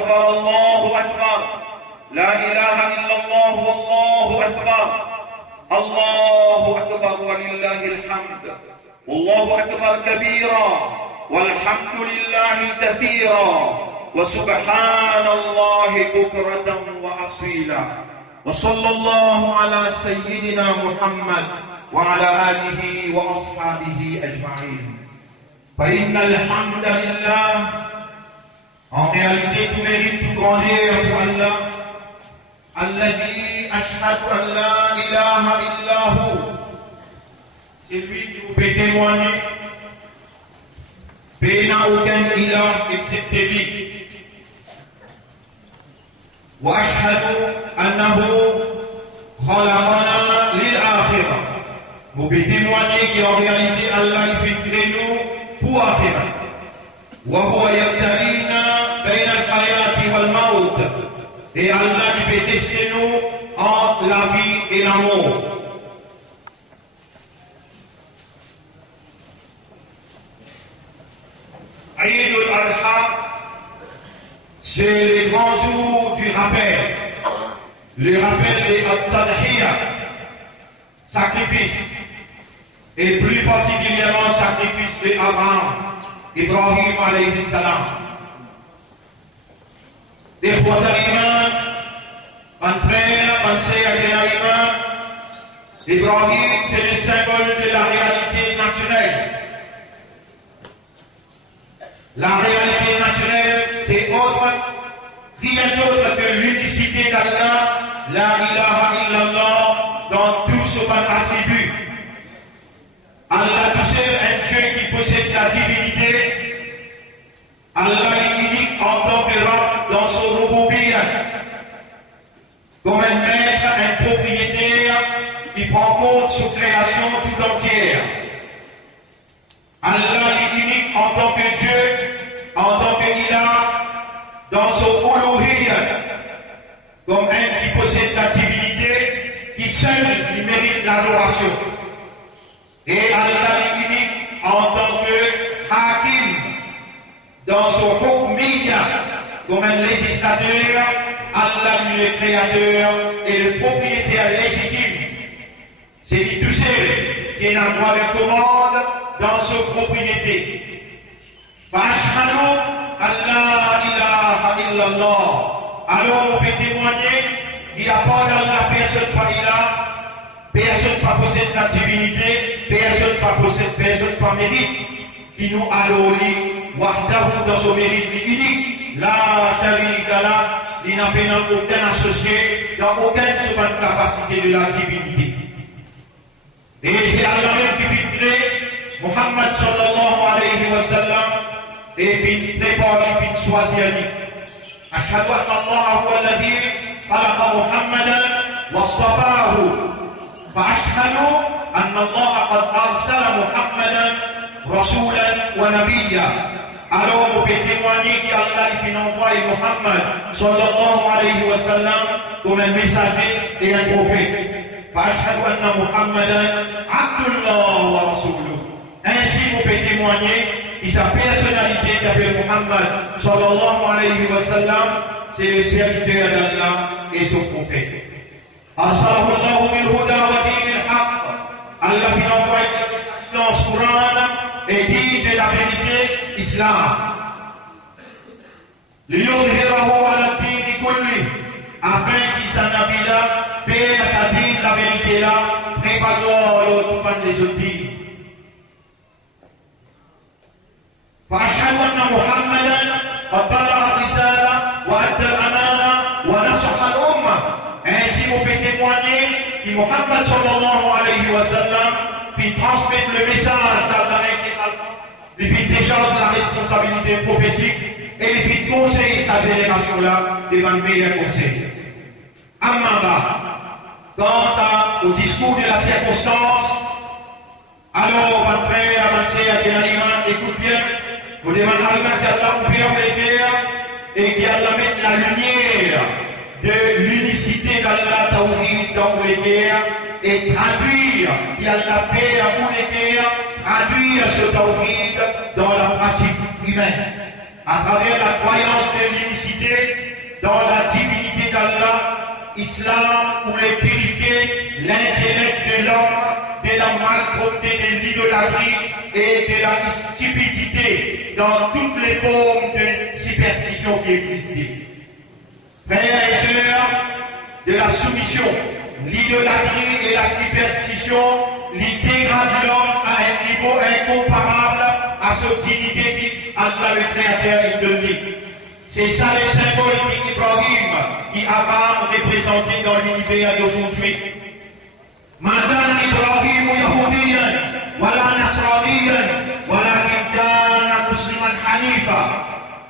الله أكبر لا إله إلا الله والله أكبر الله أكبر ولله الحمد والله أكبر كبيرا والحمد لله كثيرا وسبحان الله بكرة وأصيلا وصلى الله على سيدنا محمد وعلى آله وأصحابه أجمعين فإن الحمد لله. En réalité, tout mérite, tout grandeur pour Allah. Alladhi ashhadu an la ilaha illahu. C'est lui qui vous peut témoigner. Il n'a aucun ilah excepté lui. Wa ashhadu annahu khalaqana lil akhirah. Vous pouvez témoigner qu'en réalité, Allah il fait créer nous pour akhirah. Wa huwa yabtalina bayna al-hayati wal-maut. Et Allah il fait tester nous entre la vie et la mort. Eid al-Adha, c'est les grands jours du rappel. Le rappel des At-Tadhiya, sacrifice. Et plus particulièrement sacrifice de Abraham, Ibrahim alayhi salam. Ikhwat al-Iman, mon frère, mon sœur de l'Iman, Ibrahim c'est le symbole de la réalité naturelle. La réalité naturelle, c'est rien d'autre que l'unicité d'Allah, la ilaha illallah, dans tout son attribut. Allah tout seul, un Dieu qui possède la divinité. Allah est unique en tant que Rabb dans son rububiyyah. Comme un maître, un propriétaire qui prend compte de sa création tout entière. Allah est unique en tant que Dieu, en tant qu'Ilah, dans son uluhiyyah, comme un qui possède la divinité, qui seul il mérite l'adoration. Et Allah est unique en tant que Hakim, dans son hukmiyyah, comme un législateur. Allah est le créateur et le propriétaire légitime. C'est lui tout seul qui a le droit de commande dans sa propriété. Fashhadu an la ilaha illallah. Alors on peut témoigner qu'il n'y a pas dans la personne pas ilah, personne pas possède la divinité, personne pas possède, personne pas mérite, qui nous alori, wahdahu dans son mérite unique, la sharika la, il n'a fait aucun associé, dans aucune seconde capacité de la divinité. Et c'est Allah même qui fit créer Muhammad sallallahu alayhi wa sallam, et puis préparé, puis choisir lui. Ashhadu anna Allah huwa alladhi khalaqa Muhammadan wa astafahu. فأشهد أن الله قد أرسل محمدا رسولا ونبيا. Alors vous pouvez témoigner qu'Allah il envoie Muhammad sallallahu alayhi wa sallam comme un messager et un prophète. فأشهد أن محمدا عبد الله ورسوله. Ainsi vous pouvez témoigner que sa personnalité d'après Muhammad sallallahu alayhi wa sallam c'est le serviteur d'Allah et son prophète. أرسله الله بالهدى ودين الحق. Allah il envoie dans le Coran et dit de la vérité islam. ليظهره على الدين كله, afin qu'il s'en habille là, faire la vérité là, prévaloir l'autre pan des autres dînes. فأشهد أن محمدا قد بلغ الرسالة وأدى الأمانة ونصح الأمة. Ainsi vous pouvez témoigner que Muhammad sallallahu alayhi wa sallam fit transmettre le message d'Allah, il fit décharger la responsabilité prophétique et il fit conseiller sa génération-là devant le meilleur conseil. Amanda, quant au discours de la circonstance, alors mon frère, ma sœur, qui a l'imam, écoute bien, vous demandez à Allah qu'Allah ouvre les cœurs et qu'Allah mette la lumière de l'unicité d'Allah Tawhid dans les cœurs et traduire, il y a la paix à vous les cœurs, traduire ce Tawhid dans la pratique humaine. à travers la croyance de l'unicité dans la divinité d'Allah, islam pour les purifier l'intellect de l'homme de la malpropreté de l'idolâtrie et de la stupidité dans toutes les formes de superstition qui existaient. Frères et sœurs, de la soumission, l'idolâtrie et la superstition les dégradent l'homme à un niveau incomparable à sa dignité qu'Allah le Créateur est donné. C'est ça les symboles d'Ibrahim qui Abraham représenté dans l'univers d'aujourd'hui. Madame Ibrahim Yahudiyan, wala Nasraniyan, walakin kana Musliman Hanifa.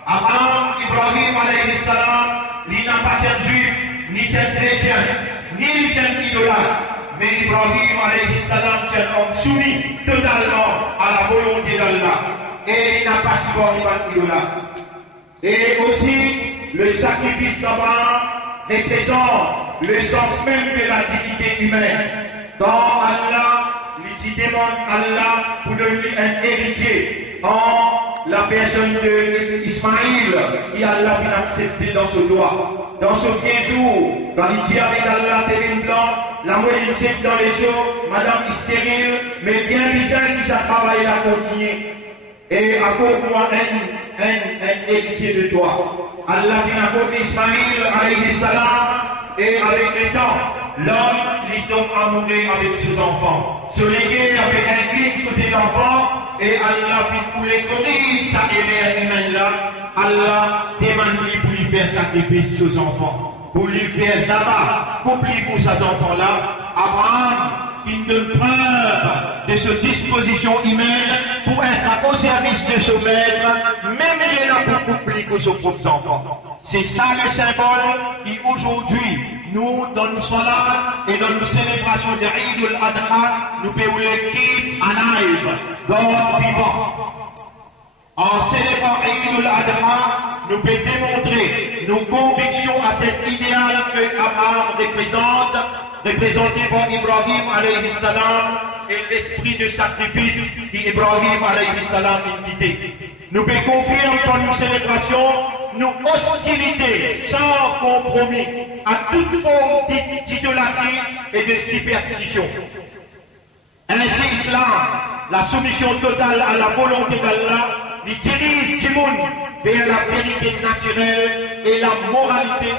Abraham Ibrahim alayhi salam, il n'a pas été juif, ni un chrétien, ni un idolâtre. Mais Ibrahim alayhi salam est un homme soumis totalement à la volonté d'Allah. Et il n'a pas de idolâtre. Et aussi, le sacrifice d'Abraham représente le sens même de la dignité humaine. Dans Allah, il demande Allah pour donner un héritier en la personne d'Ismaïl, qui Allah vient accepter dans ce doigt. Dans ce bien jour, quand il dit avec Allah, c'est une blanc, la moitié dans les eaux, madame est stérile, mais bien bizarre qui ça travaille à continuer. Et accorde-moi un héritier de toi. Allah vient accorder Ismaïl alayhi salam, et avec le temps, l'homme il tombe amoureux avec ses enfants. Se léguer avec un crime côté d'enfant, et Allah fit pour les corriger, ça et les humains là, Allah demande lui pour lui faire sacrifice aux enfants, pour lui faire tabac, pour lui pour ces enfants-là. Abraham, qui donne preuve de cette disposition humaine pour être au service de son maître, même il est là pour couper pour son propre enfant. C'est ça le symbole qui aujourd'hui, nous, dans nos salades et dans nos célébrations de Eid al-Adha, nous pouvons l'écrire en live, God vivant. En célébrant Eid al-Adha, nous pouvons démontrer nos convictions à cet idéal que Abraham représente, représenté par Ibrahim alayhi salam et l'esprit de sacrifice qu'Ibrahim alayhi salam invité. Nous pouvons confirmer dans nos célébrations nos hostilités sans compromis à toute forme d'idolâtrie et de superstition. Ainsi, l'islam, la soumission totale à la volonté d'Allah, il dirige du monde vers la vérité naturelle et la moralité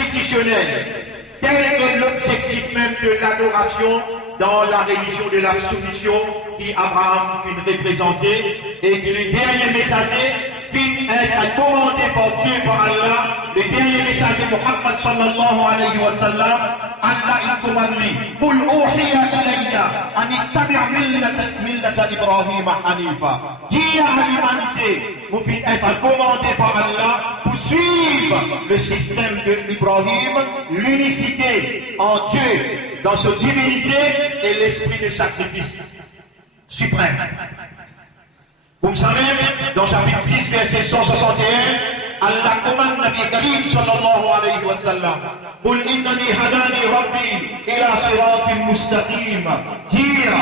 institutionnelle. Tel est l'objectif même de l'adoration dans la religion de la soumission qui Abraham fit représenter et que le dernier messager fit être commandé par Dieu, par Allah. Le dernier messager Muhammad sallallahu alayhi wa sallam, Allah il commande lui, Qul uhiya ilayya an ittabi' millata Ibrahim hanifa. Dis à l'humanité, vous fit être commandé par Allah pour suivre le système de Ibrahim, l'unicité en Dieu, dans sa divinité et l'esprit de sacrifice suprême. Vous savez, dans chapitre 6, verset 161, Allah commande Nabi Karim sallallahu alayhi wa sallam, Qul innani hadani rabbi ila siratin mustaqim. Dire,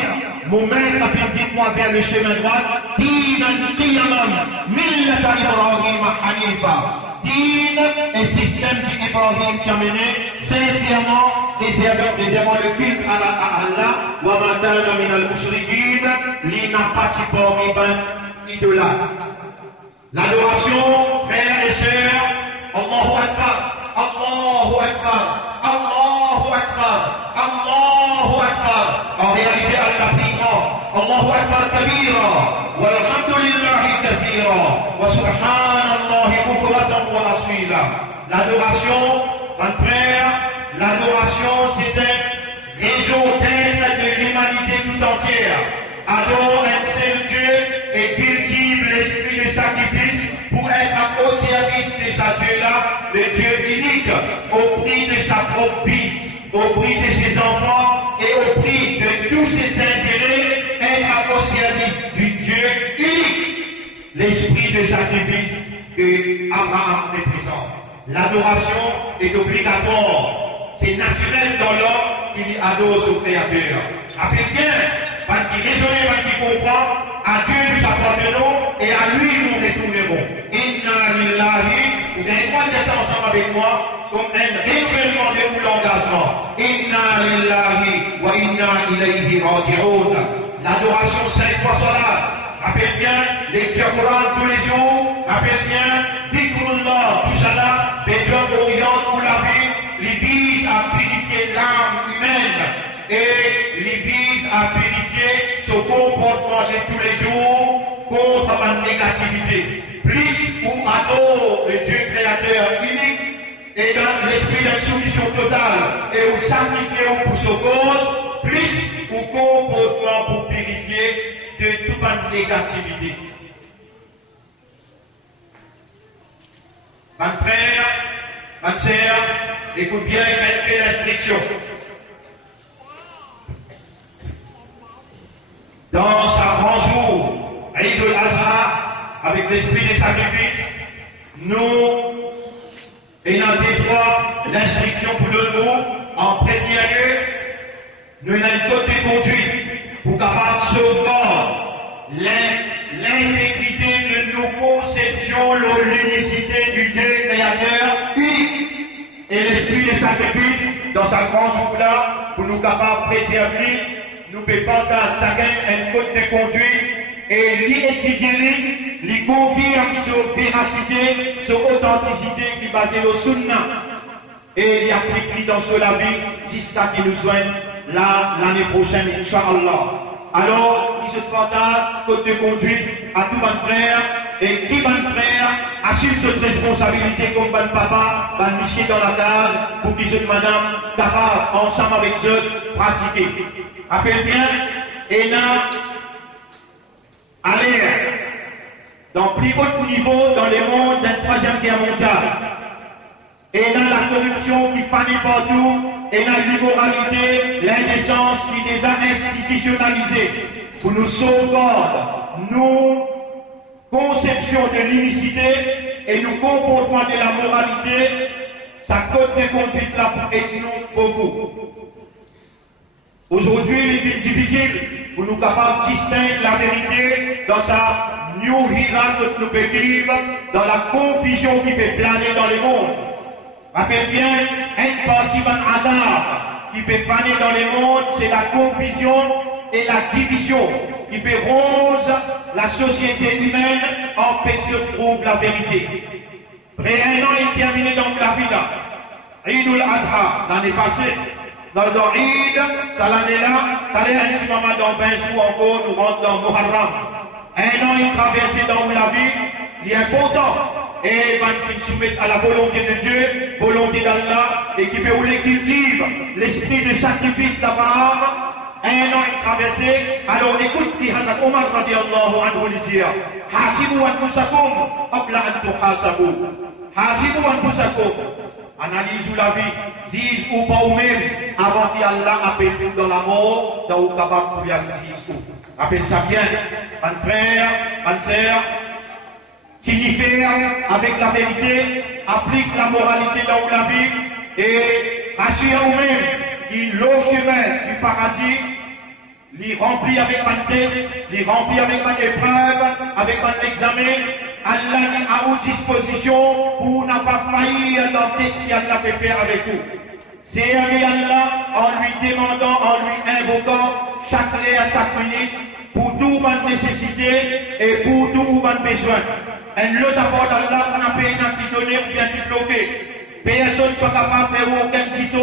mon maître a fait guide-moi vers le chemin droit, dinan qiyaman millata Ibrahim hanifa. Din un système qu'Ibrahim qui a mené sincèrement et désirant le culte à Allah, wa ma kana min al-mushrikin, li n'a pas supporté idolâtre. L'adoration, frères et sœurs, Allahu Akbar, Allahu Akbar, Allahu Akbar, Allahu Akbar. En réalité, Allah prie grand, Allahu Akbar kabira, walhamdulillahi kathira, wa subhanallahi bukratan wa asila. L'adoration, mon frère, l'adoration c'est un réseau d'être de l'humanité tout entière. Adore un seul Dieu et cultive l'esprit de sacrifice pour être au service de sa Dieu-là, le Dieu unique, au prix de sa propre vie, au prix de ses enfants et au prix de tous ses intérêts, être au service du Dieu unique, l'esprit de sacrifice que Abraham représente. L'adoration est obligatoire, c'est naturel dans l'homme qu'il adore son Créateur. Avec bien, parce qu'il est raisonné, parce qu'il comprend, à Dieu nous appartenons et à lui nous retournerons. Inna lillahi, vous allez croiser ça ensemble avec moi comme un renouvellement de l'engagement. Inna lillahi wa inna ilayhi raji'un. L'adoration 5 fois solennelle. Rappelle bien, lecture Coran tous les jours. Rappelle bien, Dhikrullah, tout ça là, Bédouin oriente pour la vie, les vise à purifier l'âme humaine et les vise à purifier ce comportement de tous les jours contre la négativité. Plus ou adore le Dieu créateur unique et dans l'esprit d'insoumission totale et au sacrifier pour ce cause, plus ou comportement pour purifier de toute la négativité. Mon frère, ma sœur, écoute bien et fais l'instruction. Dans sa grand jour, Eid al-Adha, avec l'esprit des sacrifices, nous ayons des droits d'instruction pour le nous, en premier lieu, nous avons un code de conduite pour capable de sauvegarder l'intégrité de nos conceptions, l'unicité du Dieu créateur unique et l'esprit des sacrifices dans sa grande jour-là pour nous capables de préserver, nous pouvons pas chacun un code de conduite et l'étudier, les confirme sur véracité, sur authenticité qui est basée au sunna et il applique dans sur la vie jusqu'à qu'il nous soigne l'année prochaine, Inch'Allah. Alors, il se partage code de conduite à tout bon frère et qui bon frère assume cette responsabilité comme bon papa, bon monsieur dans la case pour qu'ils soient madame capable ensemble avec eux pratiquer. Rappelle bien, et là, aller dans plus haut niveau dans les mondes d'un troisième guerre mondiale. Et dans la corruption qui fanait partout, et dans l'immoralité, l'indécence qui les a institutionnalisés pour nous sauvegarder, nos conceptions de l'unicité et nos comportements de la moralité, sa code de conduite là pour aider nous beaucoup. Aujourd'hui, il est difficile pour nous capables de distinguer la vérité dans sa new hira que nous pouvons vivre, dans la confusion qui peut planer dans le monde. Rappelle bien, un parti Adam qui peut planer dans le monde, c'est la confusion et la division qui peut rose la société humaine, empêcher de trouver la vérité. Après un an, il est terminé dans la vie là. Eid al-Adha, l'année passée. Dans Eid, dans l'année-là, t'allais un petit moment dans 20 jours encore, nous rentrons dans Muharram. Un an, il traversait dans la vie, il est important. Et il soumet à la volonté de Dieu, volonté d'Allah, et qui peut où les cultive, l'esprit de sacrifice d'Abraham. Un an, il traversait. Alors écoute, qui Hazrat Omar radiallahu anhu lui dit, Hasibu anfusakum, qabla an tuhasabu. Hasibu anfusakum. Analyse la vie, dis ou pas ou même, avant qu'Allah appelle nous dans la mort, dans le capable pour y aller jusqu'au. Appelle ça bien, mon frère, mon sœur, signifie avec la vérité, applique la moralité dans la vie et assure vous-même qu'il l'eau chemin du paradis, l'y remplit avec ma test, l'y remplit avec ma épreuve, avec mon examen. Allah est à votre disposition pour ne pas faillir dans ce qu'Allah peut faire avec vous. C'est Allah en lui demandant, en lui invoquant chaque heure à chaque minute pour toute votre nécessité et pour tout votre besoin. Et l'autre d'abord d'Allah, on a payé un petit donné ou bien petit bloqué. Personne ne peut pas faire aucun titre,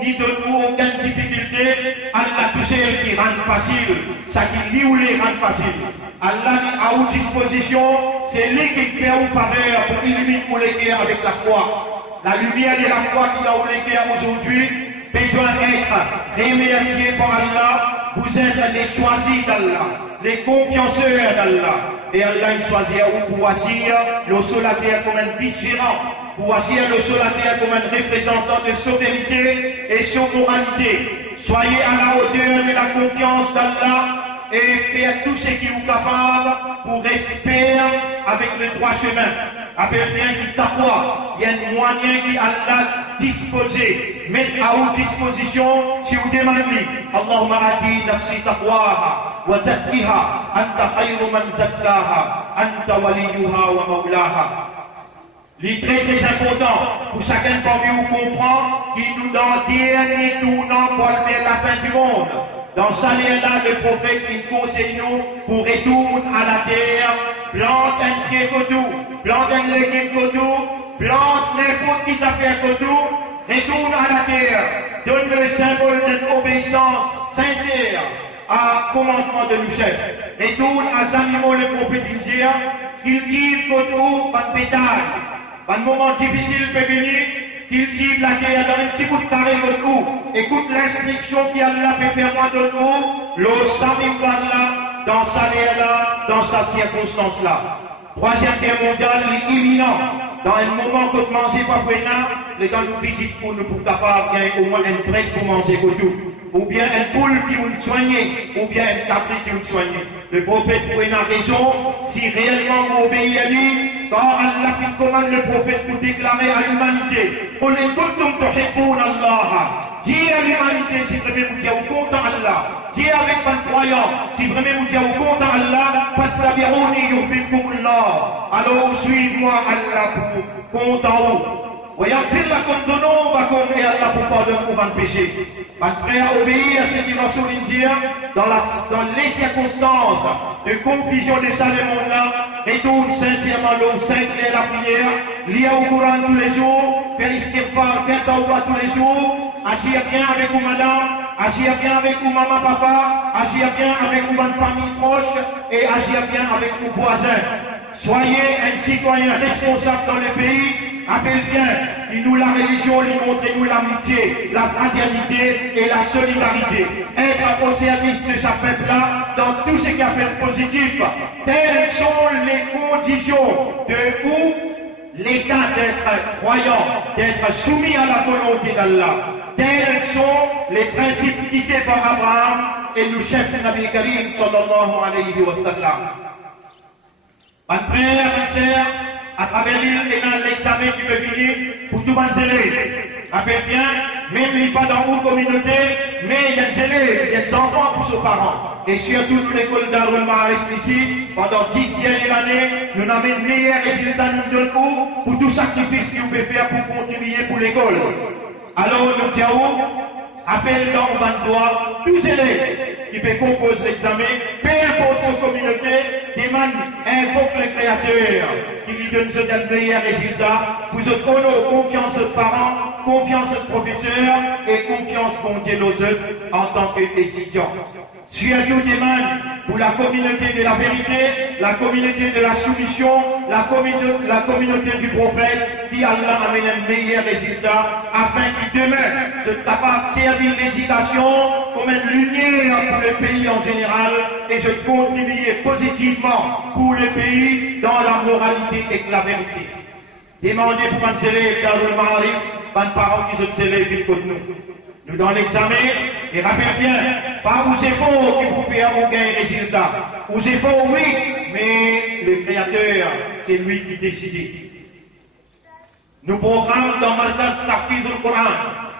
ni de nous aucune difficulté. Allah tout seul qui rend facile, ça qui lui ou les rend facile. Allah est à votre disposition, c'est lui qui fait au faveur pour illuminer pour les guerres avec la foi. La lumière de la foi qui a aux guerres aujourd'hui, besoin d'être remercié par Allah. Vous êtes les choisis d'Allah, les confianceurs d'Allah. Et Allah il choisit à vous pour agir le sol à terre comme un vigilant, pour agir le sol à terre comme un représentant de souveraineté et de moralité. Soyez à la hauteur de la confiance d'Allah et faire tout ce qui est capable pour rester avec le droit chemin. Rappelez bien qu'il taqwa, il y a un moyen qui Allah disposé, mettre à votre disposition si vous demandez. Allahumma ati nafsi taqwaha. وزكها أنت خير من زكاها أنت وليها ومولاها. Il est très très important pour chacun parmi vous comprendre qu'il nous dans le dernier tournant pour faire la fin du monde. Dans ce là le prophète il conseille nous pour retourner à la terre, plante un pied kodou, plante un légume kodou, plante n'importe qui s'appelle kodou, retourne à la terre, donne le symbole de l'obéissance sincère à commandement de nos chefs. Retourne à Zamimo le prophète dit qu'il tire kodou par pétale. Dans un moment difficile peut venir, qu'il tire la terre dans un petit bout de carré de nous. Écoute l'instruction qui Allah peut faire moi de nous, là, dans sa là, dans sa circonstance-là. Troisième guerre mondiale, il est imminent. Dans un moment que vous mangez pas Fouena, les gens nous visitent pour nous pour capable gagner au moins un prêtre pour manger tout. Ou bien un poule qui vous soigne, ou bien un capri qui vous soigne. Le prophète Fouena a raison, si réellement vous obéissez à lui, quand Allah qui commande le prophète pour déclarer à l'humanité, on est tout le monde pour Allah. Dis à l'humanité si vraiment vous dites au content Allah. Dis avec un croyant, si vraiment vous dites au content Allah, parce que la vérité est pour Allah. Alors suivez-moi Allah pour content vous. Voyons plus la contenance, va comme et Allah pour pardonner pour votre péché. Mon frère obéit à cette dimension indien dans les circonstances de confusion de ça le monde-là, retourne sincèrement l'eau, simple la prière, lié au Coran tous les jours, faire istighfar, faire tawbah tous les jours, agir bien avec vous madame, agir bien avec vous maman, papa, agir bien avec vous votre famille proche et agir bien avec vos voisins. Soyez un citoyen responsable dans le pays, appelle bien, il nous la religion, il montre nous l'amitié, la fraternité et la solidarité. Être au service de sa peuple-là dans tout ce qui appelle positif. Telles sont les conditions de où l'état d'être croyant, d'être soumis à la volonté d'Allah. Tels sont les principes dictés par Abraham et le chef de Nabi Karim sallallahu alayhi wa sallam. Mon frère, mes sœurs, à travers l'île et dans l'examen qui peut venir pour tout le monde zélé. Rappelez bien, même il n'est pas dans vos communautés, mais il y a des élèves, il y a des enfants pour ses parents. Et surtout l'école d'Arul Ma'arif ici, pendant 10 dernières années, nous avons les meilleurs résultats nous donnons pour tout sacrifice que vous pouvez faire pour contribuer pour l'école. Alors nous disons, appelle dans le doigt tous les élèves qui peuvent composer l'examen, peu importe sa communauté, demande, invoque le Créateur qui lui donne ce meilleur résultat. Vous êtes confiance aux parents, confiance aux professeurs et confiance bon Dieu aux autres en tant qu'étudiants. Surtout demande pour la communauté de la vérité, la communauté de la soumission, la communauté du prophète, qui Allah amène un meilleur résultat, afin que demain, de capable servir l'éducation comme une lumière pour le pays en général, et de contribuer positivement pour le pays dans la moralité et la vérité. Demandez pour un élève dans le Mali, par parents qui sont élèves contre nous. Nous dans l'examen, et rappelez bien, pas vos efforts qui vous fait un gain résultat. Vos efforts, oui, mais le Créateur, c'est lui qui décide. Nous programmons dans Maltas Tafid du Coran,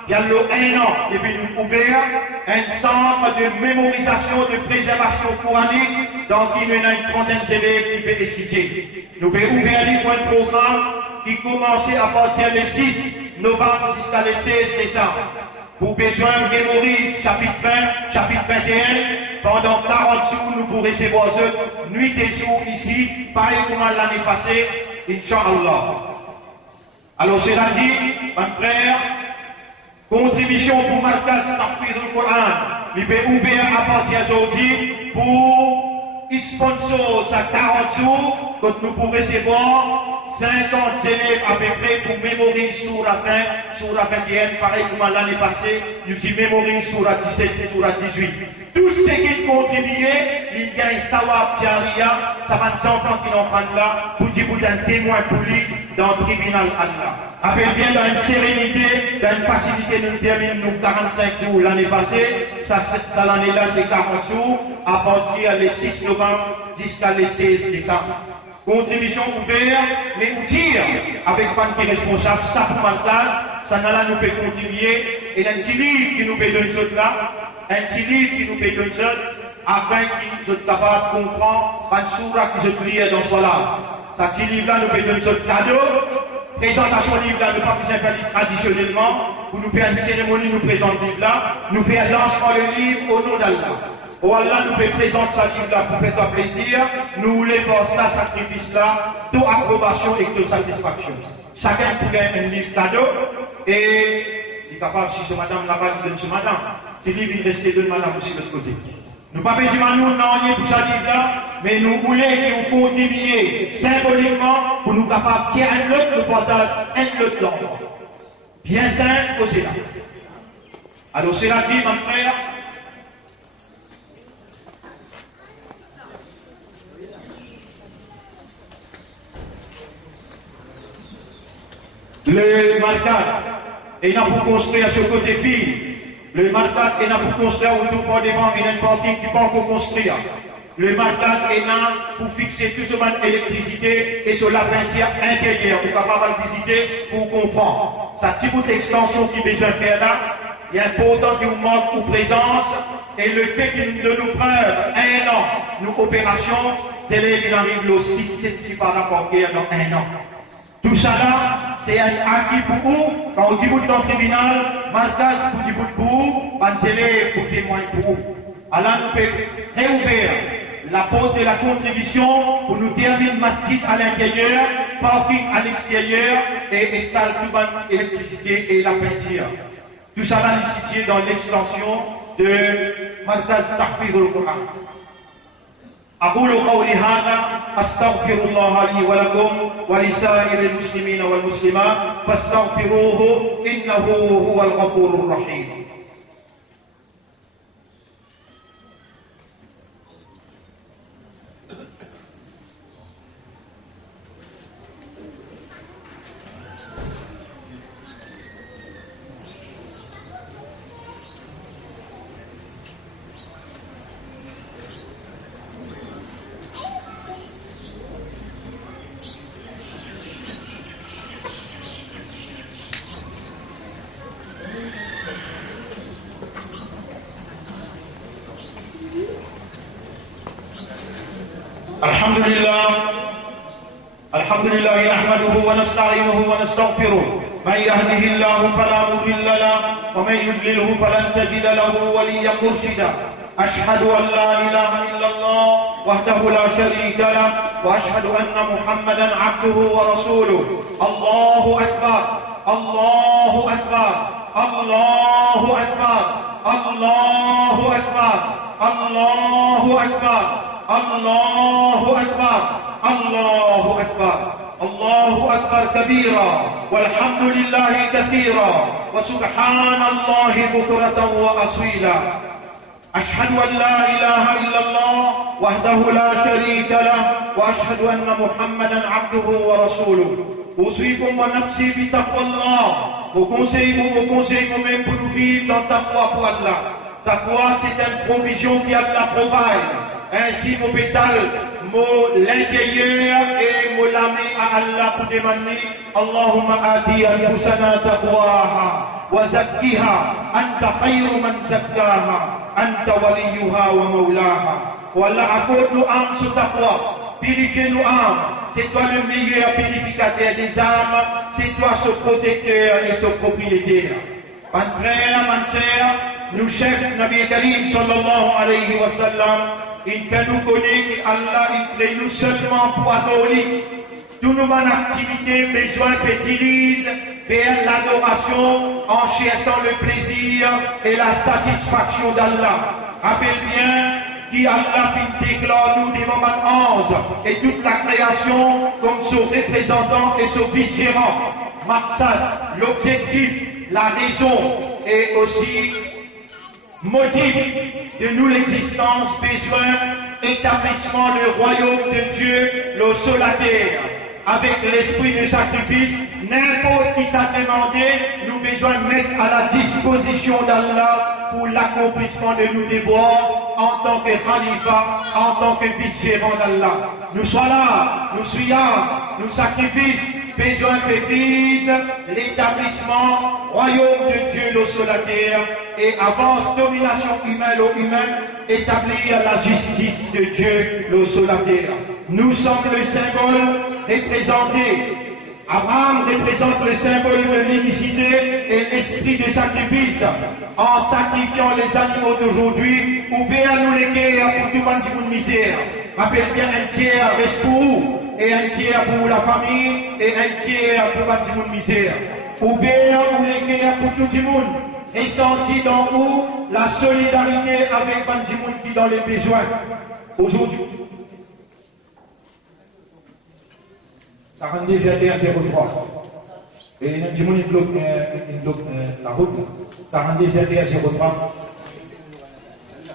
il y a le 1 an, et puis nous ouvert un centre de mémorisation, de préservation coranique, donc il y a une trentaine d'élèves qui peuvent étudier. Nous avons ouvert un programme qui commençait à partir du 6 novembre jusqu'à le 16 décembre. Pour besoin de mémorise, chapitre 20, chapitre 21, pendant 40 jours, nous pourrons recevoir eux, nuit et jour ici, pareil comme l'année passée, Inch'Allah. Alors, cela dit, mon frère, contribution pour Markaz Tafid du Coran, il est ouvert à partir d'aujourd'hui pour sponsor à 40 jours, quand nous pourrons recevoir 50 élèves à peu près pour mémoriser sur la fin, sur la 21, pareil comme l'année passée, nous y mémorisons sur la 17, sur la 18. Tout ce qui contribuait, il gagne Tawab Jaria, ça va nous enfants qui n'en prennent là, pour dire un témoin pour lui dans le tribunal Allah. Après bien dans une sérénité, dans une facilité, nous terminons nous 45 jours l'année passée, ça l'année-là c'est 40 jours, à partir du 6 novembre jusqu'à le 16 décembre. Contribution ouverte, mais vous dire, avec pas qui est responsable, ça pour mental, ça là nous peut contribuer, et un petit livre qui nous peut donner ça là, un petit livre qui nous peut donner ça, afin qu'ils soient capables de comprendre par une sourate qui se plie dans ce là. Ça, petit livre-là, nous faisons notre cadeau. Présentation livre-là, nous pas besoin de faire traditionnellement. Pour nous faire une cérémonie, nous présentons le livre-là. Nous faisons lancement le livre au nom d'Allah. Oh Allah nous fait présenter ce livre-là pour faire plaisir. Nous voulons faire ça, sacrifice-là, toute approbation et toute satisfaction. Chacun pour gagner un livre cadeau. Et si capable, si ce madame n'a pas de ce madame, c'est livre il reste de madame aussi de l'autre côté. Nous ne pouvons pas dire nous n'en pour ce livre-là, mais nous voulons que vous continuiez symboliquement pour nous capables qu'il y ait un autre le partage, un autre d'ordre. Bien simple au Sénat. Alors c'est la vie, mon frère. Le marquage est là pour construire sur le côté fille. Le marquage est là pour construire autour par devant et n'importe qui peut encore construire. Le marquage est là pour fixer tout ce man électricité et sur la peinture intérieure. Vous pouvez pas visiter pour comprendre. Ça petit bout d'extension qui besoin de faire là. Il est important que vous manque ou présence. Et le fait de nous prendre un an, nos opérations, c'est là qu'il arrive le 6-7 par rapport dans un an. Tout ça là, c'est un acquis pour vous. Quand on dit vous dans le tribunal, marquage pour du bout de vous, pensez pour témoin pour vous. Alors nous pouvons réouvrir la pose de la contribution pour nous terminer masjid à l'intérieur, parking à l'extérieur et installer tout l'électricité et la peinture. Tout ça là est situé dans l'extension de Markaz Tahfiz al-Quran. أقول قولي هذا أستغفر الله لي ولكم ولسائر المسلمين والمسلمات فاستغفروه إنه هو الغفور الرحيم. الحمد لله نحمده ونستعينه ونستغفره من يهده الله فلا مضل له ومن يضلله فلن تجد له وليا مرشدا أشهد أن لا إله إلا الله وحده لا شريك له وأشهد أن محمدا عبده ورسوله. الله أكبر الله أكبر الله أكبر الله أكبر الله أكبر الله أكبر الله أكبر الله أكبر كبيرا والحمد لله كثيرا وسبحان الله بكرة وأصيلا. أشهد أن لا إله إلا الله وحده لا شريك له وأشهد أن محمدا عبده ورسوله. أوصيكم ونفسي بتقوى الله. Vous conseillez vous-même pour nous vivre dans taqwa pour Allah. Taqwa c'est une provision qui Allah provide. Ainsi, mon pétale, l'intérieur et mon l'ami à Allah pour demander Allahumma ati anfusana taqwaha wa zakkiha anta khayru man zakkaha anta waliyuha wa mawlaha. Wallah, accorde-nous âme sur taqwa, purifie-nous âme. C'est toi le meilleur purificateur des âmes, c'est toi ce protecteur et ce propriétaire. Mon frère, mon sœur, nous chefs Nabi Karim sallallahu alayhi wa sallam, il fait nous connaître qu'Allah il crée nous seulement pour adorer. Toutes nos activités, besoins, utilisent vers l'adoration en cherchant le plaisir et la satisfaction d'Allah. Rappelle bien qu'Allah déclare nous devant Ange et toute la création comme son représentant et son vice-gérant. Maqsad, l'objectif, la raison et aussi motif de nous l'existence, besoin, établissement, le royaume de Dieu, le sol la terre. Avec l'esprit de sacrifice, n'importe qui s'est demandé, nous besoin de mettre à la disposition d'Allah pour l'accomplissement de nos devoirs en tant que Khalifa, en tant que vice-gérant d'Allah. Nous soyons là, nous soyons, nous sacrifions besoin d'église, l'établissement, royaume de Dieu le sur la terre, et avance domination humaine au humain, établir la justice de Dieu le sur la terre. Nous sommes le symbole représenté. Abraham représente le symbole de l'unicité et l'esprit de sacrifice. En sacrifiant les animaux d'aujourd'hui, ou bien nous les guerres pour tout le monde de misère. Rappelle bien, un tiers reste pour vous, et un tiers pour la famille, et un tiers pour tout le monde de misère. Ou bien nous les guerres pour tout le monde. Et senti dans vous la solidarité avec tout le monde qui est dans les besoins. Aujourd'hui. 42 03. Et du monde bloque la route. 42 03.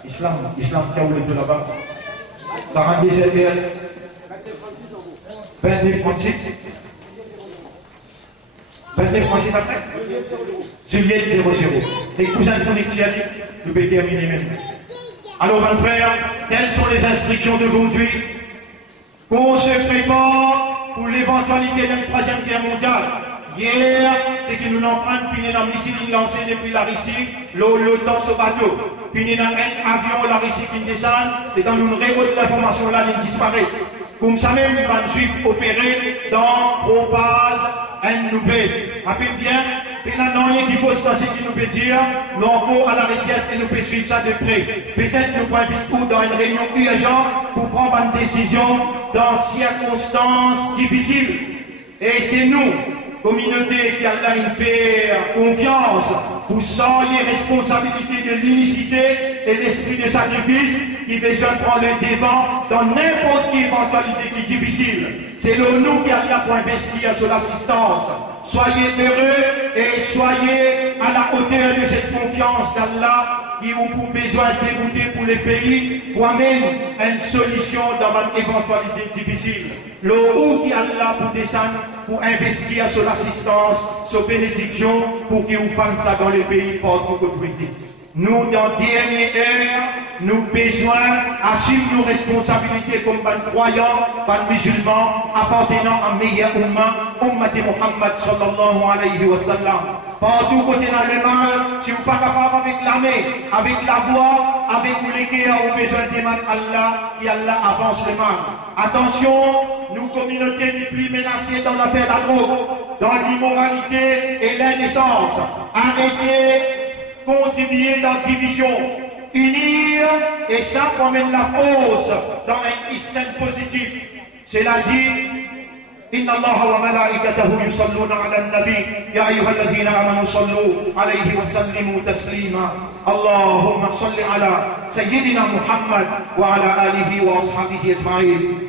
Islam qui a ouvert tout là-bas. 42 22 36. 22 36 après. Juliette 00. Les cousins de Tonixiali, nous pouvons terminer maintenant. Alors, mon frère, quelles sont les instructions d'aujourd'hui? Qu'on se prépare pour l'éventualité d'une troisième guerre mondiale. Hier, c'est que nous n'en prenons fini dans le missile lancé depuis la Russie, l'OTAN sur bateau. Fini dans un avion, la Russie qui descend, c'est dans une révolte d'information là, il disparaît. Comme ça même, il va nous suivre opérer dans Propage, une nouvelle. Rappelez bien, c'est là non, il faut se qui nous peut dire, l'envoi à la richesse et nous peut suivre ça de près. Peut-être nous pouvons dans une réunion urgente pour prendre une décision dans circonstances difficiles. Et c'est nous, communauté qui a là une fait confiance pour sans les responsabilités de l'unicité et l'esprit de sacrifice qui besoin de prendre le devant dans n'importe quelle éventualité qui est difficile. C'est nous qui a pour investir sur l'assistance. Soyez heureux et soyez à la hauteur de cette confiance d'Allah qui vous pour besoin de dégoûter pour les pays pour amener une solution dans votre éventualité difficile. Le où qui Allah pour descendre, pour investir sur l'assistance, sur bénédiction, pour qu'il vous fasse ça dans les pays partout que vous êtes. Nous, dans dernière heure, nous besoin assumer nos responsabilités comme des croyants, des musulmans, appartenant à meilleur ummat de Muhammad sallallahu alayhi wa sallam. Partout côté dans le mal, si vous n'êtes pas capable avec l'armée, avec la voix, avec les guerres, vous besoin de Allah, et Allah avance le mal. Attention, nous communautés les plus menacées dans l'affaire de la drogue, dans l'immoralité et l'indécence. Arrêtez, continuez dans la division, unir, et ça promène la force dans un islam positif. Cela dit, إن الله وملائكته يصلون على النبي يا أيها الذين آمنوا صلوا عليه وسلموا تسليما اللهم صل على سيدنا محمد وعلى آله وأصحابه أجمعين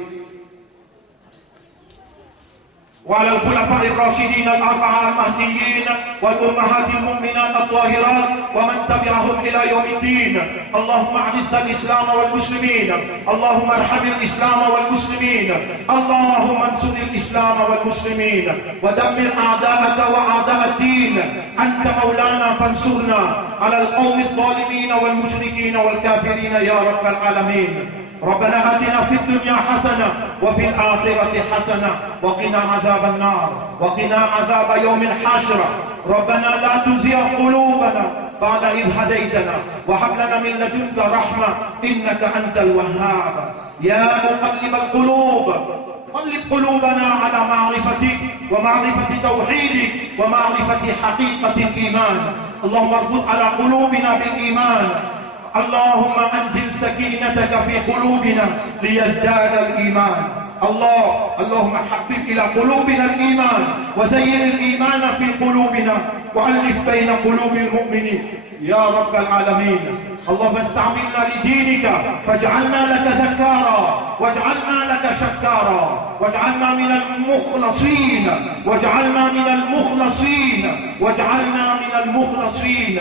وعلى الخلفاء الراشدين الأربعة المهديين والأمهات المؤمنات الطاهرات ومن تبعهم إلى يوم الدين اللهم أعز الإسلام والمسلمين اللهم ارحم الإسلام والمسلمين اللهم انصر الإسلام والمسلمين ودمر أعداءك وأعداء الدين أنت مولانا فانصرنا على القوم الظالمين والمشركين والكافرين يا رب العالمين ربنا آتنا في الدنيا حسنة وفي الآخرة حسنة وقنا عذاب النار وقنا عذاب يوم الحشر ربنا لا تزغ قلوبنا بعد إذ هديتنا وهب لنا من لدنك رحمة إنك أنت الوهاب يا مقلب القلوب قلب قلوبنا على معرفتك ومعرفة توحيدك ومعرفة حقيقة الإيمان اللهم اربط على قلوبنا بالإيمان اللهم أنزل سكينتك في قلوبنا ليزداد الإيمان اللهم حبب إلى قلوبنا الإيمان وزين الإيمان في قلوبنا وألف بين قلوب المؤمنين يا رب العالمين اللهم استعملنا لدينك فاجعلنا لك ذكارا واجعلنا لك شكارا واجعلنا من المخلصين واجعلنا من المخلصين واجعلنا من المخلصين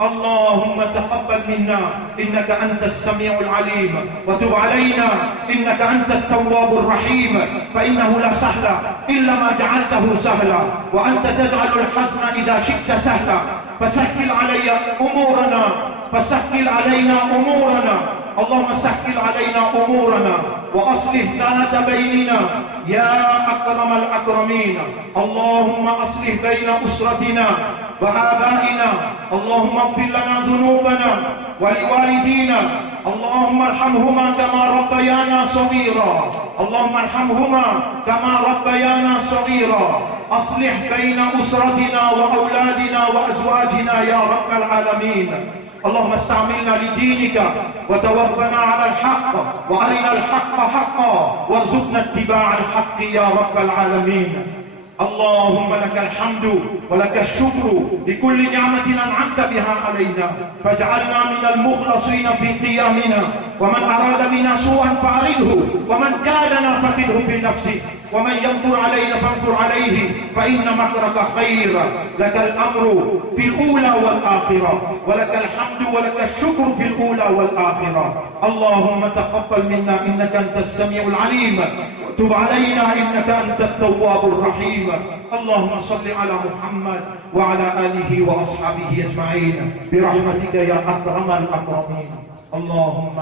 اللهم تقبل منا إنك أنت السميع العليم وتب علينا إنك أنت التواب الرحيم فإنه لا سهل إلا ما جعلته سهلا وأنت تجعل الحزن إذا شئت سهلا فسهل علي أمورنا فسهل علينا أمورنا اللهم سهل علينا أمورنا وأصلح ذات بيننا يا أكرم الأكرمين. اللهم أصلح بين أسرتنا وآبائنا، اللهم اغفر لنا ذنوبنا ولوالدينا، اللهم ارحمهما كما ربيانا صغيرا، اللهم ارحمهما كما ربيانا صغيرا. أصلح بين أسرتنا وأولادنا وأزواجنا يا رب العالمين. اللهم استعملنا لدينك وتوفنا على الحق وأرنا الحق حقا وارزقنا اتباع الحق يا رب العالمين. اللهم لك الحمد ولك الشكر لكل نعمة أنعمت بها علينا، فاجعلنا من المخلصين في قيامنا، ومن أراد بنا سوءا فأعرضه، ومن كادنا فقده في نفسه، ومن ينظر علينا فانظر عليه، فإن مكرك خير. لك الأمر في الأولى والآخرة، ولك الحمد ولك الشكر في الأولى والآخرة. اللهم تقبل منا إنك أنت السميع العليم، وتب علينا إنك أنت التواب الرحيم. اللهم صل على محمد وعلى آله وأصحابه أجمعين برحمتك يا أكرم الأكرمين. اللهم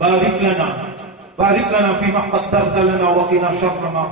بارك لنا فيما قدرت لنا وقنا شر ما